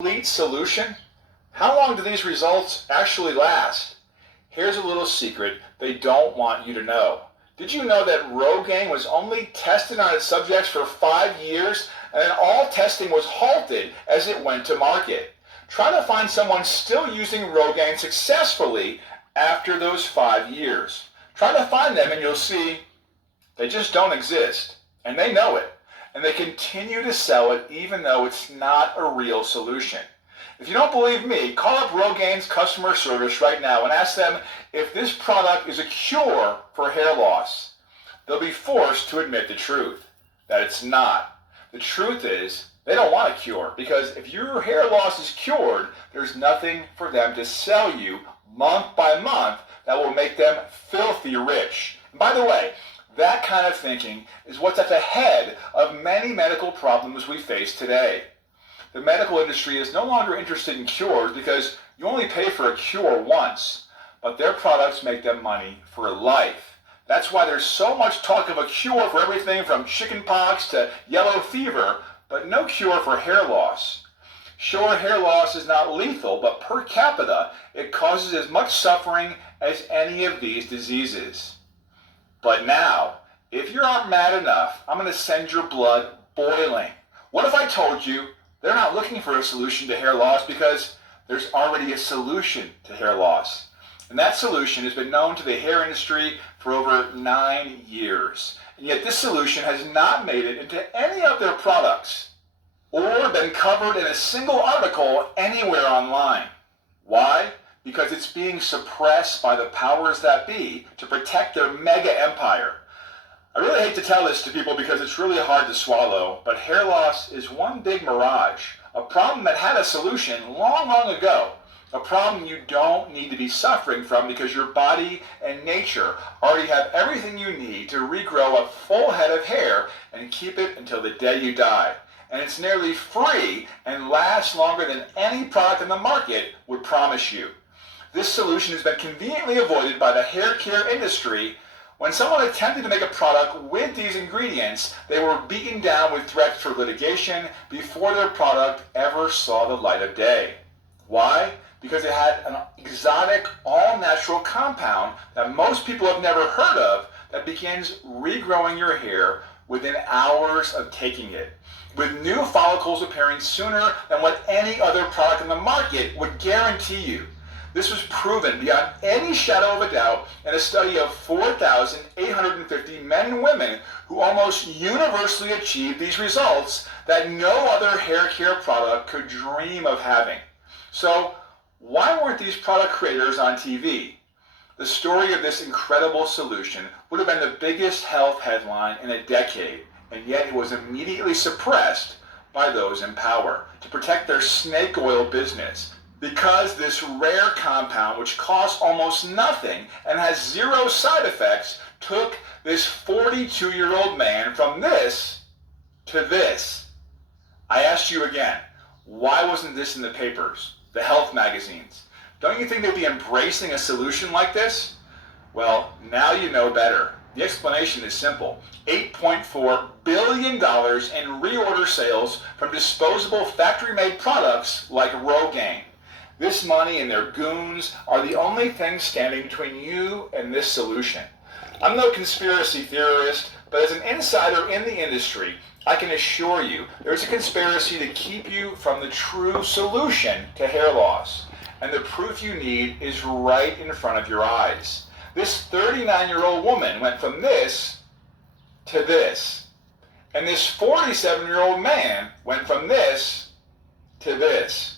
Complete solution? How long do these results actually last? Here's a little secret they don't want you to know. Did you know that rogaine was only tested on its subjects for 5 years, and then all testing was halted as it went to market? Try to find someone still using rogaine successfully after those 5 years. Try to find them and you'll see they just don't exist, and they know it. And they continue to sell it even though it's not a real solution. If you don't believe me, call up Rogaine's customer service right now and ask them if this product is a cure for hair loss. They'll be forced to admit the truth, that it's not. The truth is, they don't want a cure, because if your hair loss is cured, there's nothing for them to sell you month by month that will make them filthy rich. And by the way, that kind of thinking is what's at the head of many medical problems we face today. The medical industry is no longer interested in cures because you only pay for a cure once, but their products make them money for life. That's why there's so much talk of a cure for everything from chickenpox to yellow fever, but no cure for hair loss. Sure, hair loss is not lethal, but per capita, it causes as much suffering as any of these diseases. But now, if you aren't mad enough, I'm going to send your blood boiling. What if I told you they're not looking for a solution to hair loss because there's already a solution to hair loss? And that solution has been known to the hair industry for over 9 years. And yet this solution has not made it into any of their products or been covered in a single article anywhere online. Why? Because it's being suppressed by the powers that be to protect their mega empire. I really hate to tell this to people because it's really hard to swallow, but hair loss is one big mirage, a problem that had a solution long, long ago, a problem you don't need to be suffering from because your body and nature already have everything you need to regrow a full head of hair and keep it until the day you die. And it's nearly free and lasts longer than any product in the market would promise you. This solution has been conveniently avoided by the hair care industry. When someone attempted to make a product with these ingredients, they were beaten down with threats for litigation before their product ever saw the light of day. Why? Because it had an exotic, all-natural compound that most people have never heard of that begins regrowing your hair within hours of taking it, with new follicles appearing sooner than what any other product in the market would guarantee you. This was proven beyond any shadow of a doubt in a study of 4,850 men and women who almost universally achieved these results that no other hair care product could dream of having. So, why weren't these product creators on TV? The story of this incredible solution would have been the biggest health headline in a decade, and yet it was immediately suppressed by those in power to protect their snake oil business. Because this rare compound, which costs almost nothing and has zero side effects, took this 42-year-old man from this to this. I asked you again, why wasn't this in the papers, the health magazines? Don't you think they'd be embracing a solution like this? Well, now you know better. The explanation is simple. $8.4 billion in reorder sales from disposable factory-made products like rogaine. This money and their goons are the only thing standing between you and this solution. I'm no conspiracy theorist, but as an insider in the industry, I can assure you there's a conspiracy to keep you from the true solution to hair loss. And the proof you need is right in front of your eyes. This 39-year-old woman went from this to this. And this 47-year-old man went from this to this.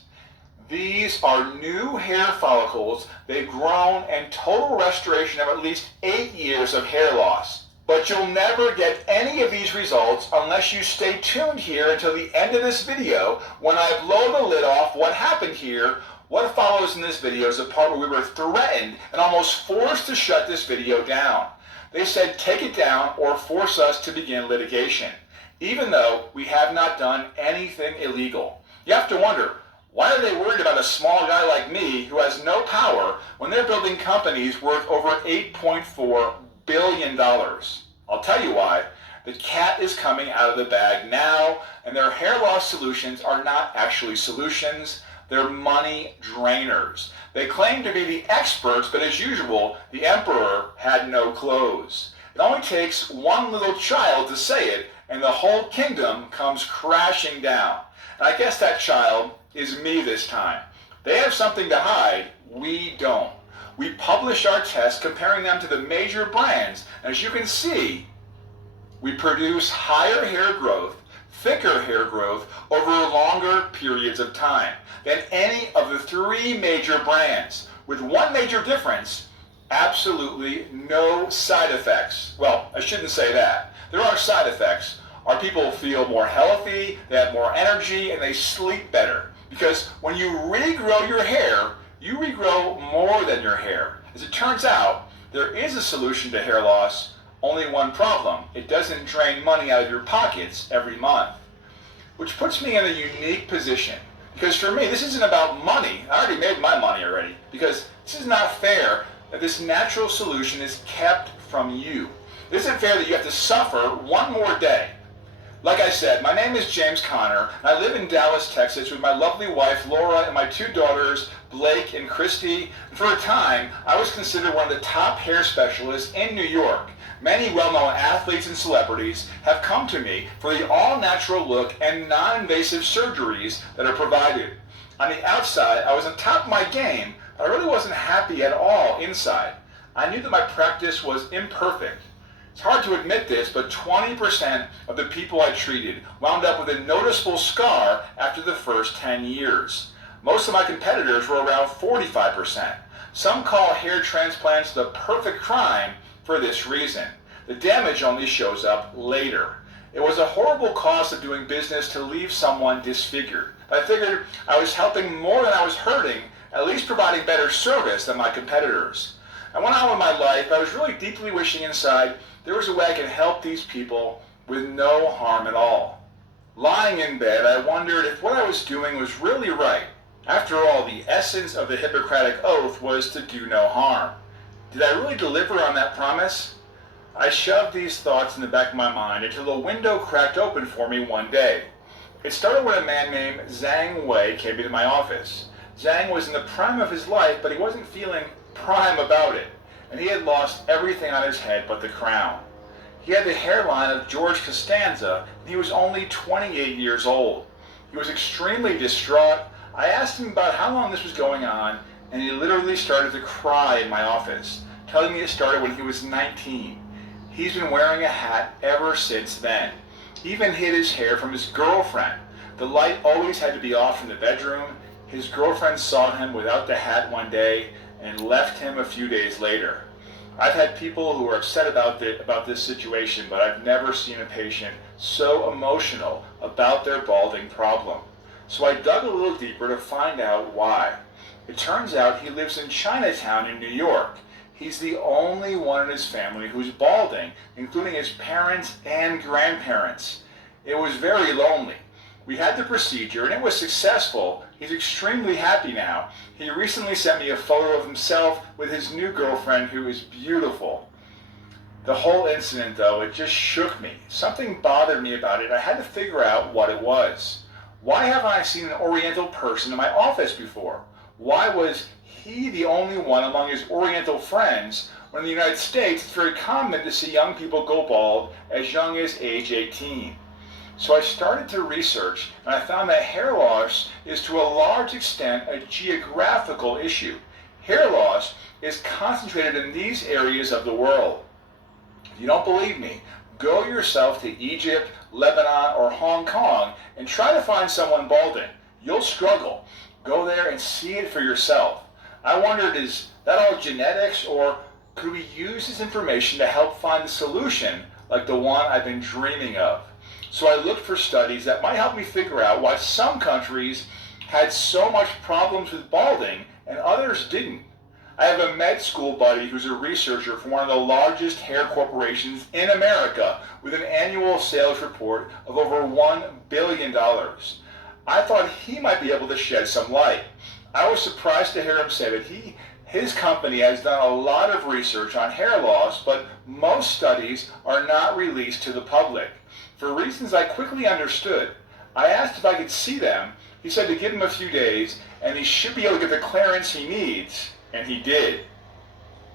These are new hair follicles. They've grown and total restoration of at least 8 years of hair loss. But you'll never get any of these results unless you stay tuned here until the end of this video when I blow the lid off what happened here. What follows in this video is the part where we were threatened and almost forced to shut this video down. They said take it down or force us to begin litigation, even though we have not done anything illegal. You have to wonder, why are they worried about a small guy like me who has no power when they're building companies worth over $8.4 billion? I'll tell you why. The cat is coming out of the bag now, and their hair loss solutions are not actually solutions. They're money drainers. They claim to be the experts, but as usual, the emperor had no clothes. It only takes one little child to say it, and the whole kingdom comes crashing down. And I guess that child is me this time. They have something to hide, we don't. We publish our tests comparing them to the major brands, and as you can see, we produce higher hair growth, thicker hair growth over longer periods of time than any of the three major brands, with one major difference: absolutely no side effects. Well, I shouldn't say that. There are side effects. Our people feel more healthy, they have more energy, and they sleep better. Because when you regrow your hair, you regrow more than your hair. As it turns out, there is a solution to hair loss, only one problem: it doesn't drain money out of your pockets every month. Which puts me in a unique position. Because for me, this isn't about money. I already made my money already. Because this is not fair that this natural solution is kept from you. It isn't fair that you have to suffer one more day. Like I said, my name is James Conner, and I live in Dallas, Texas with my lovely wife Laura and my two daughters, Blake and Christy. And for a time, I was considered one of the top hair specialists in New York. Many well-known athletes and celebrities have come to me for the all-natural look and non-invasive surgeries that are provided. On the outside, I was on top of my game, but I really wasn't happy at all inside. I knew that my practice was imperfect. It's hard to admit this, but 20% of the people I treated wound up with a noticeable scar after the first 10 years. Most of my competitors were around 45%. Some call hair transplants the perfect crime for this reason. The damage only shows up later. It was a horrible cost of doing business to leave someone disfigured. I figured I was helping more than I was hurting, at least providing better service than my competitors. I went on with my life. I was really deeply wishing inside there was a way I could help these people with no harm at all. Lying in bed, I wondered if what I was doing was really right. After all, the essence of the Hippocratic Oath was to do no harm. Did I really deliver on that promise? I shoved these thoughts in the back of my mind until a window cracked open for me one day. It started when a man named Zhang Wei came into my office. Zhang was in the prime of his life, but he wasn't feeling prime about it, and he had lost everything on his head but the crown. He had the hairline of George Costanza, and he was only 28 years old. He was extremely distraught. I asked him about how long this was going on, and he literally started to cry in my office, telling me it started when he was 19. He's been wearing a hat ever since then. He even hid his hair from his girlfriend. The light always had to be off in the bedroom. His girlfriend saw him without the hat one day and left him a few days later. I've had people who are upset about this situation, but I've never seen a patient so emotional about their balding problem. So I dug a little deeper to find out why. It turns out he lives in Chinatown in New York. He's the only one in his family who's balding, including his parents and grandparents. It was very lonely. We had the procedure and it was successful. He's extremely happy now. He recently sent me a photo of himself with his new girlfriend who is beautiful. The whole incident though, it just shook me. Something bothered me about it. I had to figure out what it was. Why haven't I seen an Oriental person in my office before? Why was he the only one among his Oriental friends when in the United States it's very common to see young people go bald as young as age 18? So I started to research, and I found that hair loss is to a large extent a geographical issue. Hair loss is concentrated in these areas of the world. If you don't believe me, go yourself to Egypt, Lebanon, or Hong Kong and try to find someone balding. You'll struggle. Go there and see it for yourself. I wondered, is that all genetics, or could we use this information to help find a solution like the one I've been dreaming of? So I looked for studies that might help me figure out why some countries had so much problems with balding and others didn't. I have a med school buddy who's a researcher for one of the largest hair corporations in America with an annual sales report of over $1 billion. I thought he might be able to shed some light. I was surprised to hear him say that he His company has done a lot of research on hair loss, but most studies are not released to the public. For reasons I quickly understood, I asked if I could see them. He said to give him a few days, and he should be able to get the clearance he needs, and he did.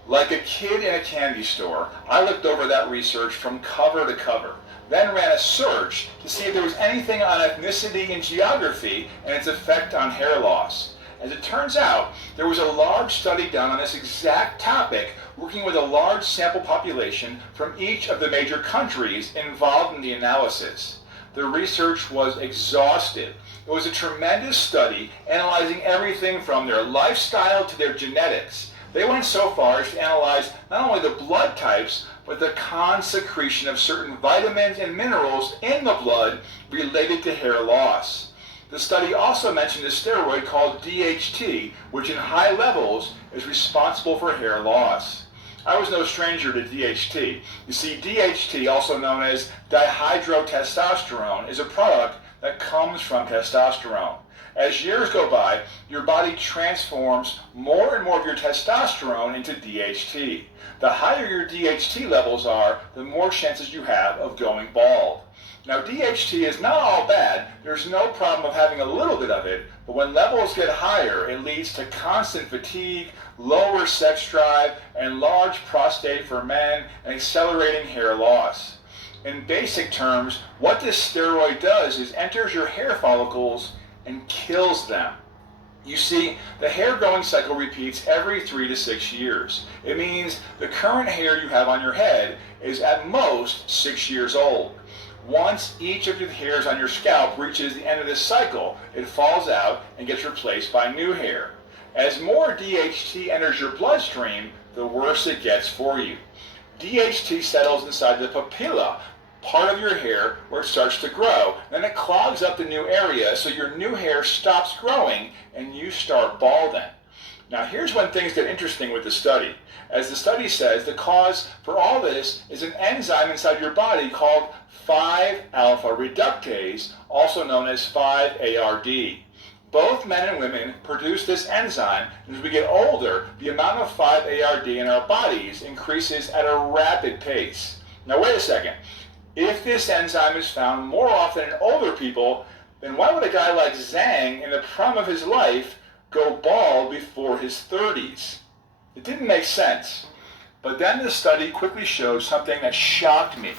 Like a kid in a candy store, I looked over that research from cover to cover, then ran a search to see if there was anything on ethnicity and geography and its effect on hair loss. As it turns out, there was a large study done on this exact topic, working with a large sample population from each of the major countries involved in the analysis. The research was exhaustive. It was a tremendous study analyzing everything from their lifestyle to their genetics. They went so far as to analyze not only the blood types, but the secretion of certain vitamins and minerals in the blood related to hair loss. The study also mentioned a steroid called DHT, which in high levels is responsible for hair loss. I was no stranger to DHT. You see, DHT, also known as dihydrotestosterone, is a product that comes from testosterone. As years go by, your body transforms more and more of your testosterone into DHT. The higher your DHT levels are, the more chances you have of going bald. Now, DHT is not all bad. There's no problem of having a little bit of it, but when levels get higher, it leads to constant fatigue, lower sex drive, and large prostate for men, and accelerating hair loss. In basic terms, what this steroid does is enters your hair follicles and kills them. You see, the hair growing cycle repeats every 3 to 6 years. It means the current hair you have on your head is at most 6 years old. Once each of the hairs on your scalp reaches the end of this cycle, it falls out and gets replaced by new hair. As more DHT enters your bloodstream, the worse it gets for you. DHT settles inside the papilla, part of your hair where it starts to grow. Then it clogs up the new area so your new hair stops growing and you start balding. Now here's when things get interesting with the study. As the study says, the cause for all this is an enzyme inside your body called 5-alpha reductase, also known as 5-ARD. Both men and women produce this enzyme, and as we get older, the amount of 5-ARD in our bodies increases at a rapid pace. Now wait a second. If this enzyme is found more often in older people, then why would a guy like Zhang, in the prime of his life, go bald before his 30s? It didn't make sense. But then the study quickly showed something that shocked me.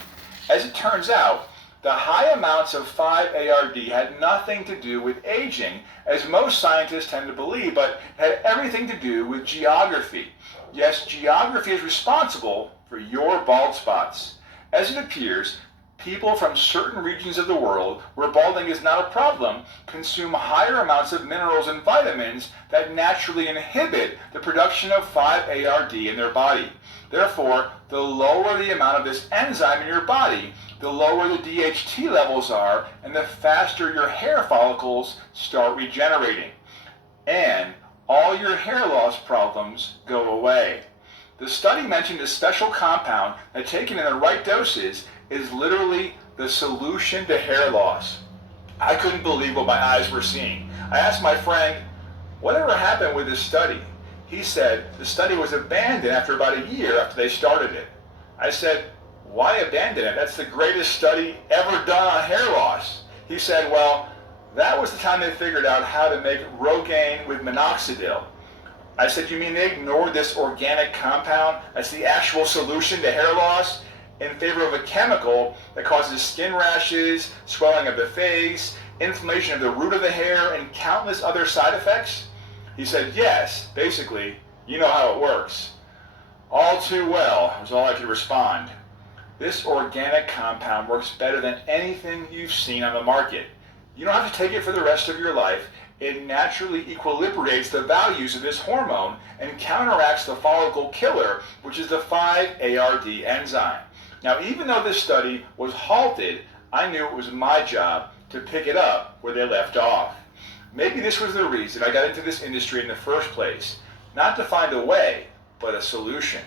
As it turns out, the high amounts of 5-ARD had nothing to do with aging, as most scientists tend to believe, but had everything to do with geography. Yes, geography is responsible for your bald spots. As it appears, people from certain regions of the world where balding is not a problem consume higher amounts of minerals and vitamins that naturally inhibit the production of 5-ARD in their body. Therefore, the lower the amount of this enzyme in your body, the lower the DHT levels are, and the faster your hair follicles start regenerating. And all your hair loss problems go away. The study mentioned a special compound that, taken in the right doses, is literally the solution to hair loss. I couldn't believe what my eyes were seeing. I asked my friend, whatever happened with this study? He said the study was abandoned after about a year after they started it. I said, why abandon it? That's the greatest study ever done on hair loss. He said, well, that was the time they figured out how to make rogaine with minoxidil. I said, you mean they ignored this organic compound that's the actual solution to hair loss in favor of a chemical that causes skin rashes, swelling of the face, inflammation of the root of the hair, and countless other side effects? He said, yes, basically, you know how it works. All too well, was all I could respond. This organic compound works better than anything you've seen on the market. You don't have to take it for the rest of your life. It naturally equilibrates the values of this hormone and counteracts the follicle killer, which is the 5-ARD enzyme. Now, even though this study was halted, I knew it was my job to pick it up where they left off. Maybe this was the reason I got into this industry in the first place. Not to find a way, but a solution.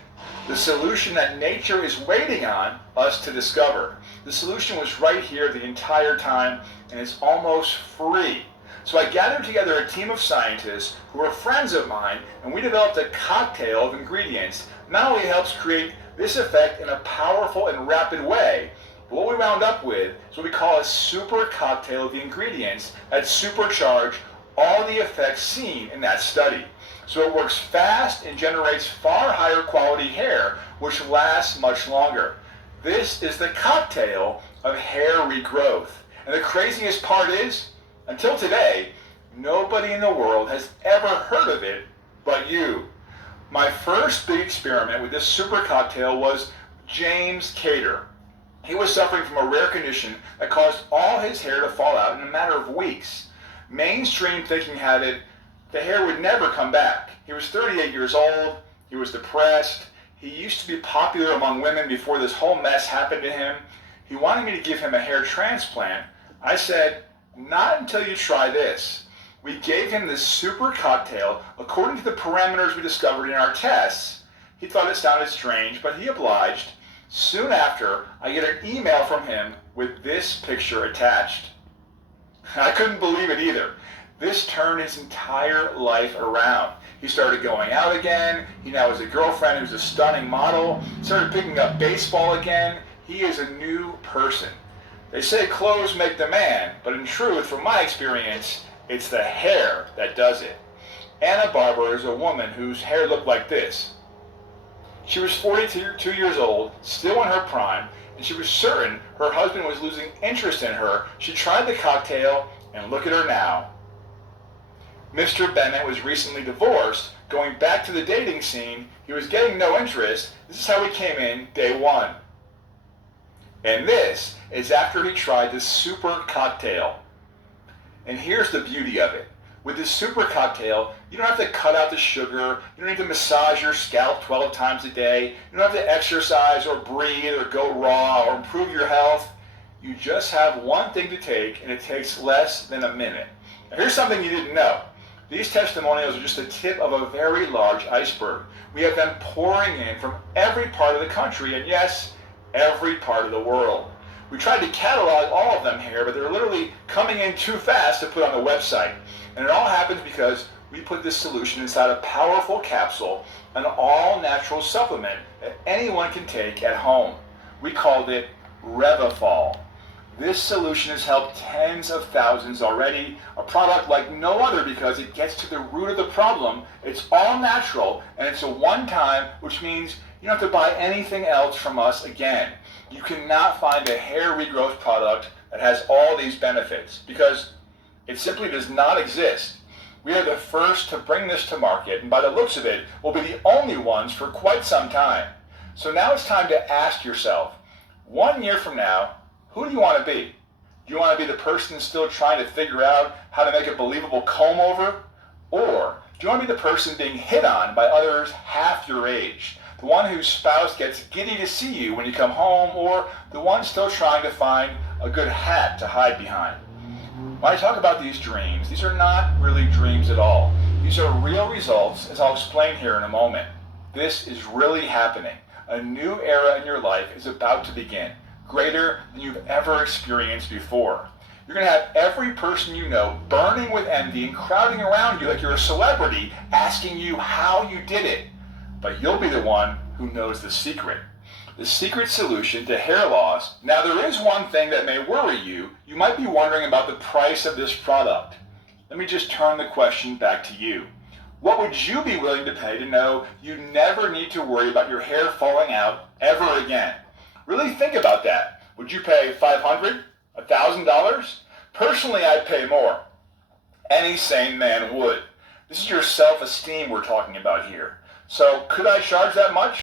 The solution that nature is waiting on us to discover. The solution was right here the entire time, and it's almost free. So I gathered together a team of scientists who are friends of mine, and we developed a cocktail of ingredients that not only helps create this effect in a powerful and rapid way, but what we wound up with is what we call a super cocktail of the ingredients that supercharge all the effects seen in that study. So it works fast and generates far higher quality hair, which lasts much longer. This is the cocktail of hair regrowth. And the craziest part is, until today, nobody in the world has ever heard of it but you. My first big experiment with this super cocktail was James Cater. He was suffering from a rare condition that caused all his hair to fall out in a matter of weeks. Mainstream thinking had it the hair would never come back. He was 38 years old, he was depressed, he used to be popular among women before this whole mess happened to him. He wanted me to give him a hair transplant. I said, not until you try this. We gave him this super cocktail according to the parameters we discovered in our tests. He thought it sounded strange, but he obliged. Soon after, I get an email from him with this picture attached. I couldn't believe it either. This turned his entire life around. He started going out again. He now has a girlfriend who's a stunning model. Started picking up baseball again. He is a new person. They say clothes make the man, but in truth, from my experience, it's the hair that does it. Anna Barber is a woman whose hair looked like this. She was 42 years old, still in her prime, and she was certain her husband was losing interest in her. She tried the cocktail, and look at her now. Mr. Bennett was recently divorced, going back to the dating scene. He was getting no interest. This is how he came in day one. And this is after he tried the super cocktail. And here's the beauty of it. With this super cocktail, you don't have to cut out the sugar, you don't need to massage your scalp 12 times a day, you don't have to exercise or breathe or go raw or improve your health. You just have one thing to take, and it takes less than a minute. Now, here's something you didn't know. These testimonials are just the tip of a very large iceberg. We have them pouring in from every part of the country, and yes, every part of the world. We tried to catalog all of them here, but they're literally coming in too fast to put on the website. And it all happens because we put this solution inside a powerful capsule, an all-natural supplement that anyone can take at home. We called it Revifol. This solution has helped tens of thousands already, a product like no other because it gets to the root of the problem. It's all natural, and it's a one-time, which means you don't have to buy anything else from us again. You cannot find a hair regrowth product that has all these benefits because it simply does not exist. We are the first to bring this to market, and by the looks of it, we'll be the only ones for quite some time. So now it's time to ask yourself, 1 year from now, who do you want to be? Do you want to be the person still trying to figure out how to make a believable comb over? Or do you want to be the person being hit on by others half your age? The one whose spouse gets giddy to see you when you come home, or the one still trying to find a good hat to hide behind? When I talk about these dreams, these are not really dreams at all. These are real results, as I'll explain here in a moment. This is really happening. A new era in your life is about to begin, greater than you've ever experienced before. You're going to have every person you know burning with envy and crowding around you like you're a celebrity, asking you how you did it. But you'll be the one who knows the secret. The secret solution to hair loss. Now there is one thing that may worry you. You might be wondering about the price of this product. Let me just turn the question back to you. What would you be willing to pay to know you never need to worry about your hair falling out ever again? Really think about that. Would you pay $500? $1,000? Personally, I'd pay more. Any sane man would. This is your self-esteem we're talking about here. So could I charge that much?